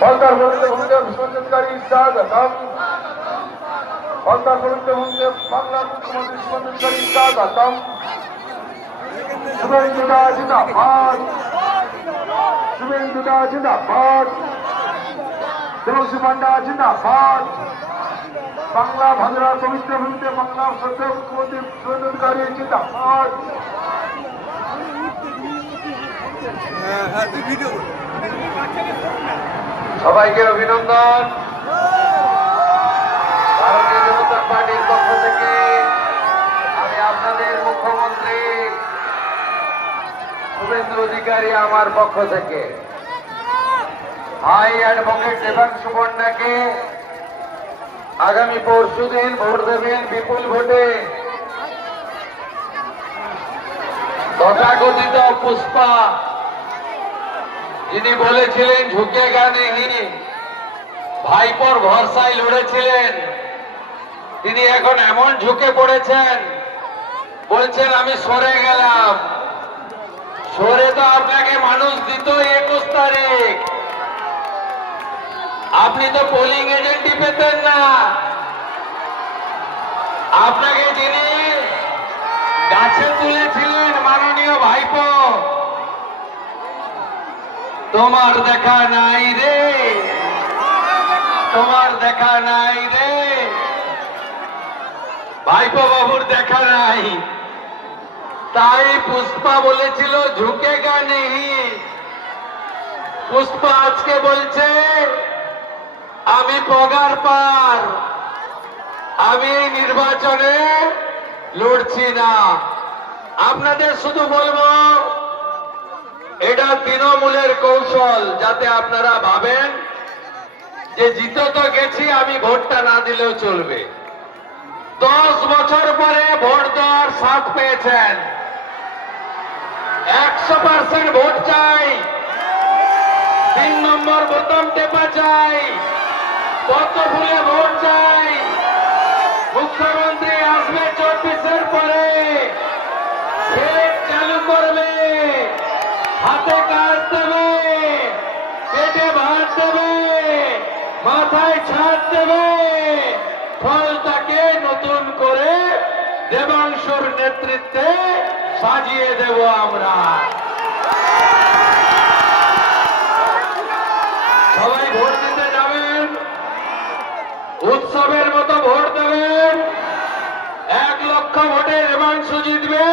फलदार भूमिका विसर्जनकारी स्वागतम। फलदार भूमिका बांग्ला मुख्यमंत्री विसर्जनकारी स्वागतम। शुभेंदुदा जिंदाबाद, शुभेंदुदा जिंदाबाद, देवश्री पांडा जिंदाबाद। बांग्ला भाजरा पवित्र भूमिका बांग्ला सत्य मुख्यमंत्री विसर्जनकारी जिंदाबाद। সবাইকে অভিনন্দন। ভারতীয় জনতা পার্টির পক্ষ থেকে আমি আপনাদের মুখ্যমন্ত্রী শুভেন্দু অধিকারী আমার পক্ষ থেকে ভাই অ্যাডভোকেট দেবাংশু পণ্ডাকে আগামী পরশুদিন ভোট দেবেন বিপুল ভোটে। তথাকথিত পুষ্পা যিনি বলেছিলেন ঝুঁকেগা নেহি, ভাইপোর ভরসায় লড়েছিলেন, তিনি এখন এমন ঝুঁকে পড়েছেন, বলছেন আমি সরে গেলাম। সরে তো আপনাকে মানুষ দিত 21 তারিখ, আপনি তো পোলিং এজেন্টই পেতেন না। আপনাকে যিনি গাছে তুলেছিলেন মাননীয় ভাইপো, তোমার দেখা নাই রে, তোমার দেখা নাই রে, ভাইপো বাবুর দেখা নাই। তাই পুষ্পা বলেছিল ঝুঁকেগা নেহি। পুষ্পা আজকে বলছে আমি পগার পার, আমি এই নির্বাচনে লড়ছি না। আপনাদের শুধু বলবো এটা তৃণমূলের কৌশল, যাতে আপনারা ভাবেন যে জিতে তো গেছি, আমি ভোটটা না দিলেও চলবে। 10 বছর পরে ভোট দেওয়ার সাথ পেয়েছেন। 100% ভোট চাই, 3 নম্বর বোতাম টেপা চাই, কত ফুলে ভোট চাই। মুখ্যমন্ত্রী আসবে 24-এর পরে, সেট চালু করবে, হাতে কাজ দেবে, পেটে ভাত দেবে, মাথায় ছাদ দেবে। ফলটাকে নতুন করে দেবাংশুর নেতৃত্বে সাজিয়ে দেব আমরা। সবাই ভোট দিতে যাবেন, উৎসবের মতো ভোট দেবেন। 1 লক্ষ ভোটে দেবাংশু জিতবে।